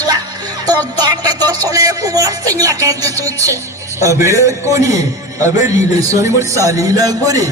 আসলা তোর দাঁড়টা তো আসলে কুমার সিং লাখের দিস হচ্ছে। अबे कोणी अबे रिलेशन वर चाली लाग बरे